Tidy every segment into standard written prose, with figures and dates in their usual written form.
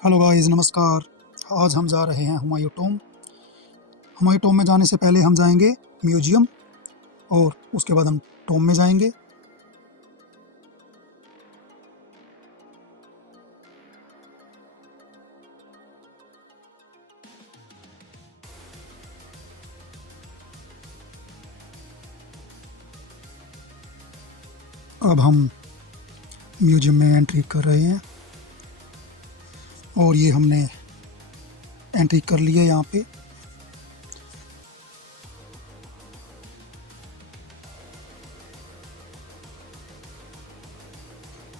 Hello guys, नमस्कार। आज हम जा रहे हैं हुमायूं टॉम। हुमायूं टॉम में जाने से पहले हम जाएंगे म्यूजियम और उसके बाद हम टॉम में जाएंगे। अब हम म्यूजियम में एंट्री कर रहे हैं और ये हमने एंट्री कर ली है यहाँ पे।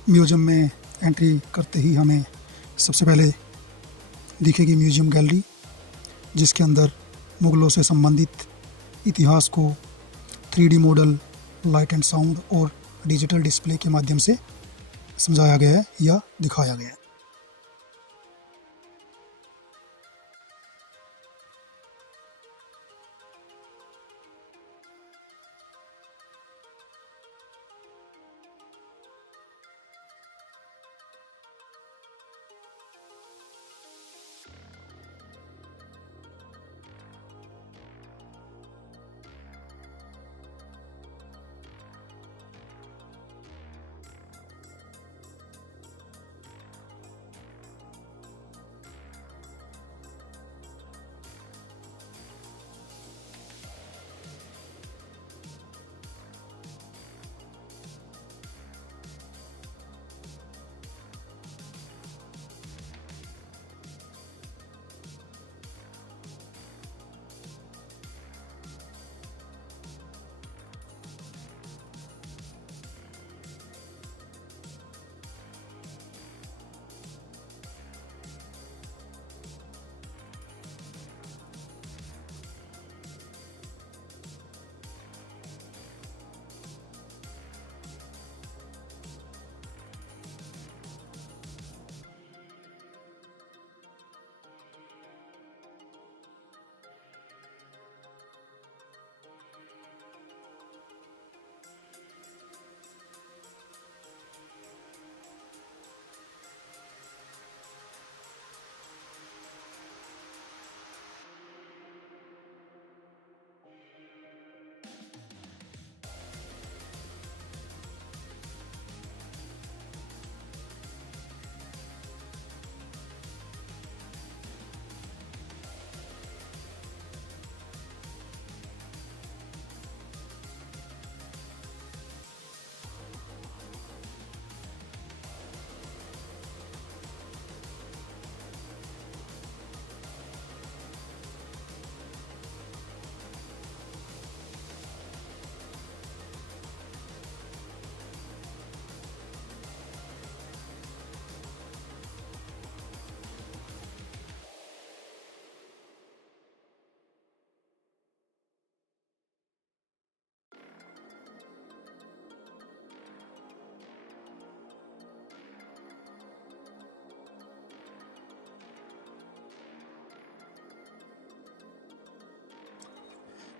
म्यूजियम में एंट्री करते ही हमें सबसे पहले दिखेगी म्यूजियम गैलरी, जिसके अंदर मुग़लों से संबंधित इतिहास को 3D model, light and sound और डिजिटल डिस्प्ले के माध्यम से समझाया गया है या दिखाया गया है।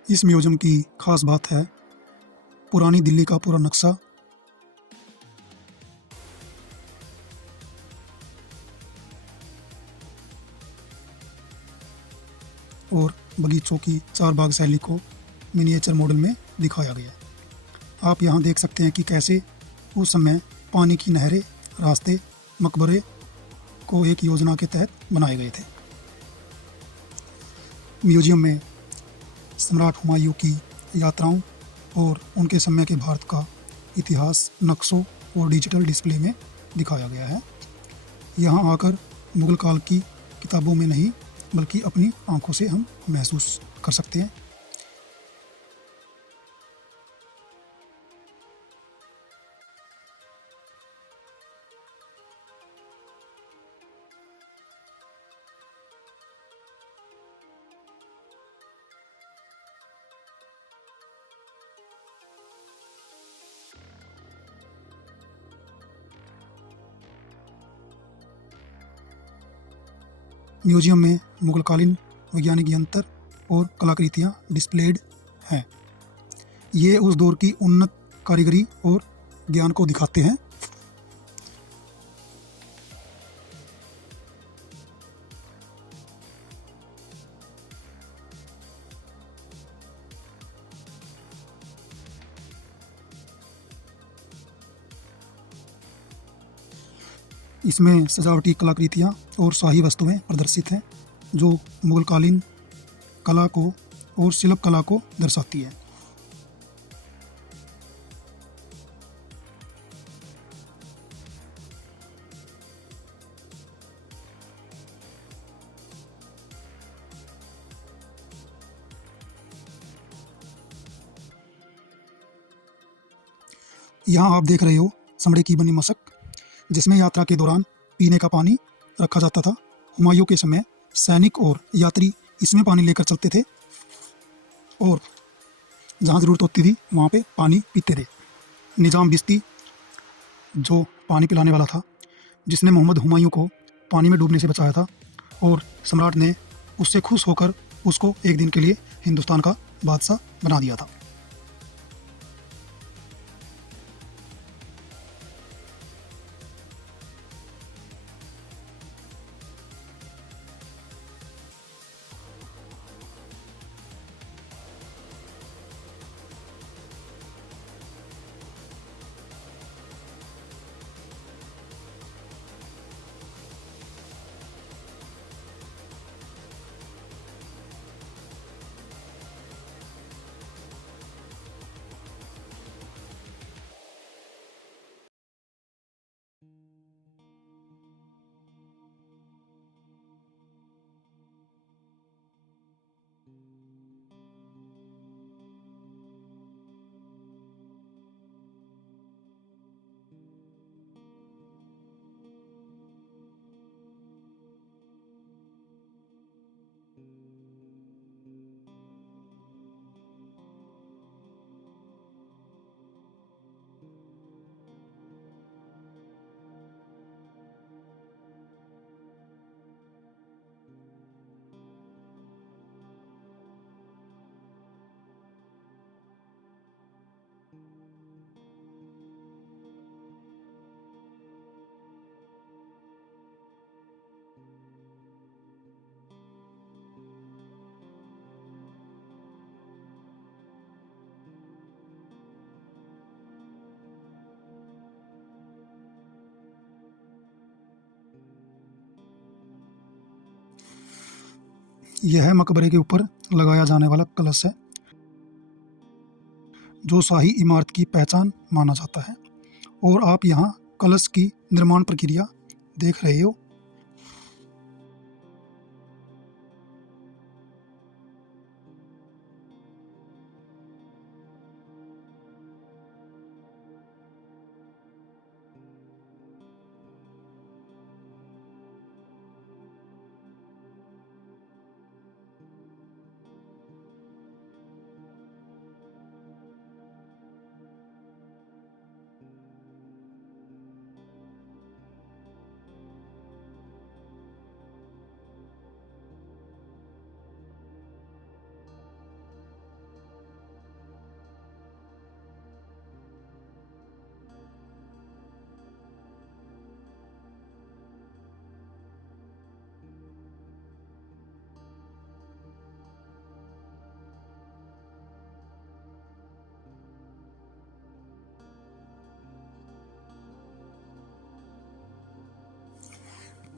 इस म्यूजियम की खास बात है पुरानी दिल्ली का पूरा नक्शा और बगीचों की 4 बाग शैली को मिनिएचर मॉडल में दिखाया गया है। आप यहाँ देख सकते हैं कि कैसे उस समय पानी की नहरें, रास्ते, मकबरे को एक योजना के तहत बनाए गए थे। म्यूजियम में सम्राट हुमायूं की यात्राओं और उनके समय के भारत का इतिहास नक्शों और डिजिटल डिस्प्ले में दिखाया गया है। यहाँ आकर मुग़ल काल की किताबों में नहीं बल्कि अपनी आंखों से हम महसूस कर सकते हैं। म्यूजियम में मुग़लकालीन वैज्ञानिक यंत्र और कलाकृतियाँ डिस्प्लेड हैं। ये उस दौर की उन्नत कारीगरी और ज्ञान को दिखाते हैं। इसमें सजावटी कलाकृतियाँ और शाही वस्तुएं प्रदर्शित हैं जो मुगलकालीन कला को और शिल्प कला को दर्शाती है। यहाँ आप देख रहे हो चमड़े की बनी मशक, जिसमें यात्रा के दौरान पीने का पानी रखा जाता था। हुमायूं के समय सैनिक और यात्री इसमें पानी लेकर चलते थे और जहाँ ज़रूरत होती थी वहाँ पे पानी पीते थे। निज़ाम बिस्ती, जो पानी पिलाने वाला था, जिसने मोहम्मद हुमायूं को पानी में डूबने से बचाया था, और सम्राट ने उससे खुश होकर उसको एक दिन के लिए हिंदुस्तान का बादशाह बना दिया था। यह मकबरे के ऊपर लगाया जाने वाला कलश है, जो शाही इमारत की पहचान माना जाता है। और आप यहाँ कलश की निर्माण प्रक्रिया देख रहे हो।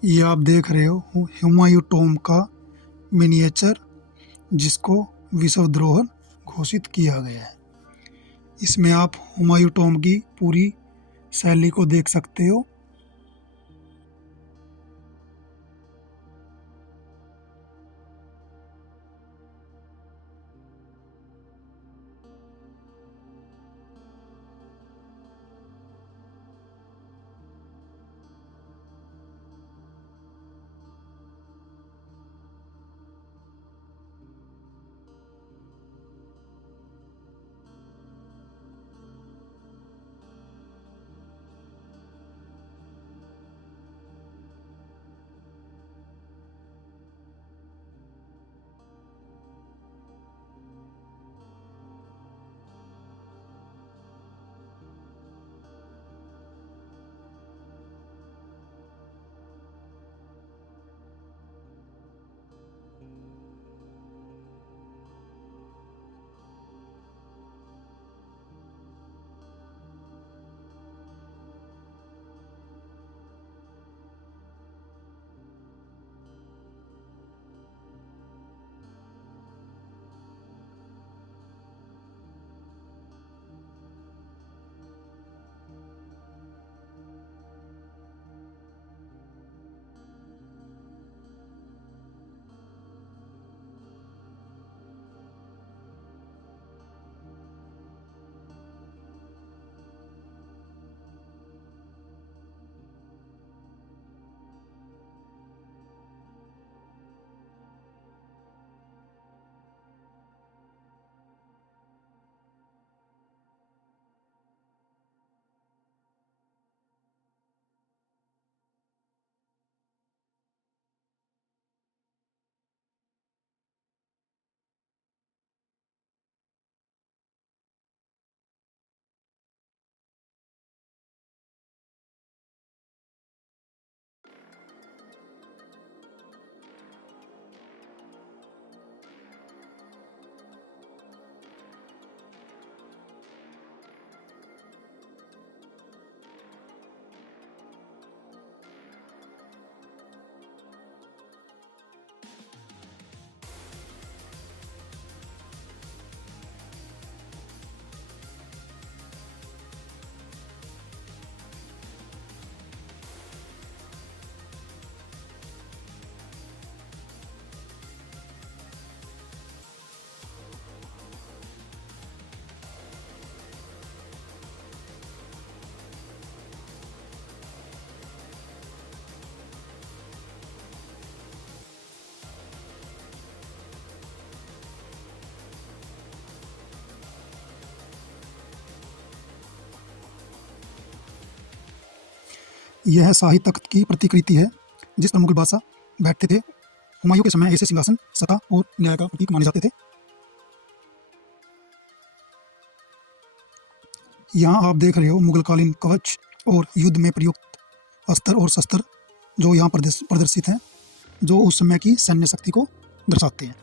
ये आप देख रहे हो हुमायूं टॉम का मिनिएचर, जिसको विश्वद्रोह घोषित किया गया है। इसमें आप हुमायूं टॉम की पूरी शैली को देख सकते हो। यह शाही तख्त की प्रतिकृति है जिस पर मुगल बादशाह बैठते थे। हुमायूं के समय ऐसे सिंहासन सत्ता और न्याय का प्रतीक माने जाते थे। यहाँ आप देख रहे हो मुगलकालीन कवच और युद्ध में प्रयुक्त अस्त्र और शस्त्र जो यहाँ प्रदर्शित हैं, जो उस समय की सैन्य शक्ति को दर्शाते हैं।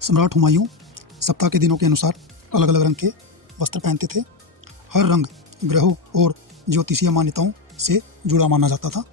सम्राट हुमायूं सप्ताह के दिनों के अनुसार अलग अलग रंग के वस्त्र पहनते थे। हर रंग ग्रहों और ज्योतिषीय मान्यताओं से जुड़ा माना जाता था।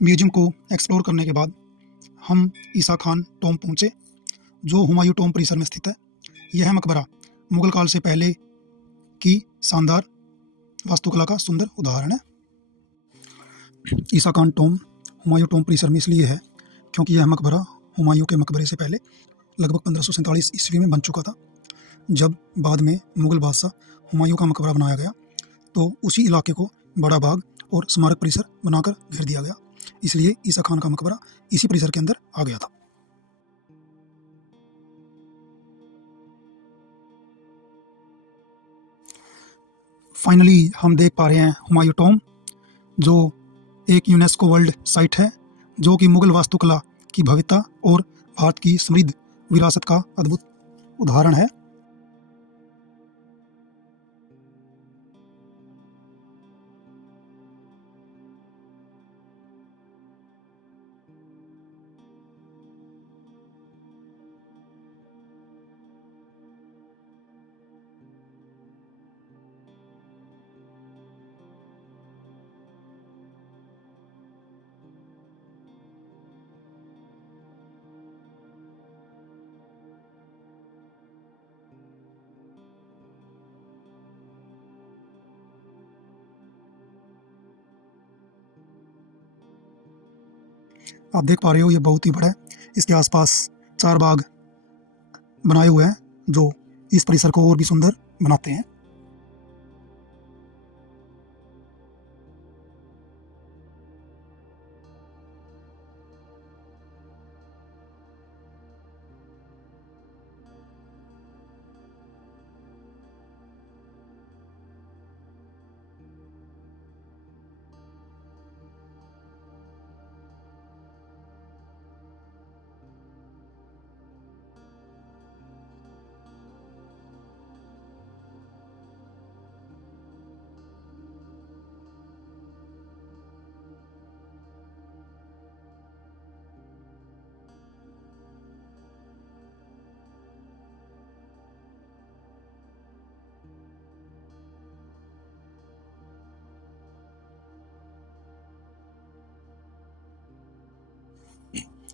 म्यूजियम को एक्सप्लोर करने के बाद हम ईसा खान टॉम पहुँचे, जो हुमायूं टॉम परिसर में स्थित है। यह मकबरा मुगल काल से पहले की शानदार वास्तुकला का सुंदर उदाहरण है। ईसा खान टॉम हुमायूं टॉम परिसर में इसलिए है क्योंकि यह मकबरा हुमायूं के मकबरे से पहले लगभग 1547 ईस्वी में बन चुका था। जब बाद में मुगल बादशाह हुमायूं का मकबरा बनाया गया तो उसी इलाके को बड़ा बाग और स्मारक परिसर बनाकर घेर दिया गया, इसलिए ईसा खान का मकबरा इसी परिसर के अंदर आ गया था। फाइनली हम देख पा रहे हैं हुमायूं टॉम, जो एक यूनेस्को वर्ल्ड साइट है, जो कि मुगल वास्तुकला की भव्यता और भारत की समृद्ध विरासत का अद्भुत उदाहरण है। आप देख पा रहे हो ये बहुत ही बड़ा है। इसके आसपास 4 बाग बनाए हुए हैं जो इस परिसर को और भी सुंदर बनाते हैं।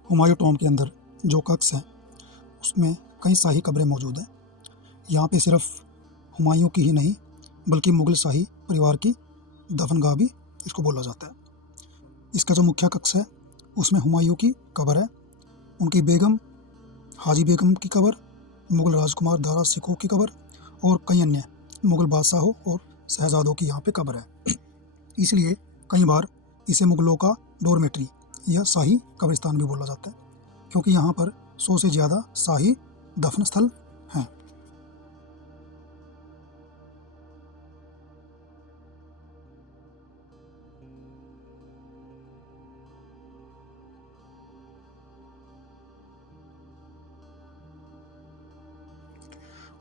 हुमायूं टॉम्ब के अंदर जो कक्ष है उसमें कई शाही कब्रें मौजूद हैं। यहाँ पे सिर्फ हुमायूं की ही नहीं बल्कि मुग़ल शाही परिवार की दफनगाह भी इसको बोला जाता है। इसका जो मुख्य कक्ष है उसमें हुमायूं की कब्र है, उनकी बेगम हाजी बेगम की कब्र, मुग़ल राजकुमार दारा सिकोह की कब्र और कई अन्य मुग़ल बादशाहों और शहजादों की यहाँ पे कब्र है। इसलिए कई बार इसे मुग़लों का डोरमेट्री या शाही कब्रिस्तान भी बोला जाता है, क्योंकि यहाँ पर 100 से ज़्यादा शाही दफन स्थल हैं।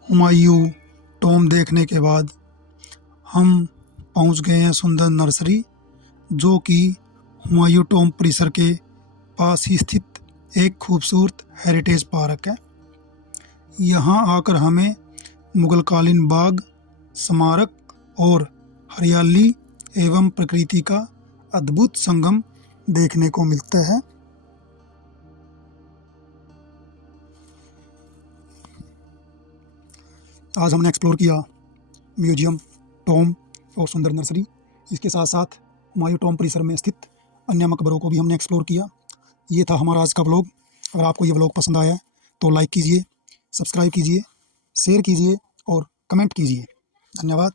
हुमायूं टॉम्ब देखने के बाद हम पहुंच गए हैं सुंदर नर्सरी, जो कि हुमायूं टॉम्ब परिसर के पास ही स्थित एक खूबसूरत हेरिटेज पार्क है। यहाँ आकर हमें मुगलकालीन बाग, स्मारक और हरियाली एवं प्रकृति का अद्भुत संगम देखने को मिलता है। आज हमने एक्सप्लोर किया म्यूजियम, टॉम्ब और सुंदर नर्सरी। इसके साथ साथ हुमायूं टॉम्ब परिसर में स्थित अन्य मकबरों को भी हमने एक्सप्लोर किया। ये था हमारा आज का व्लॉग। अगर आपको ये व्लॉग पसंद आया तो लाइक कीजिए, सब्सक्राइब कीजिए, शेयर कीजिए और कमेंट कीजिए। धन्यवाद।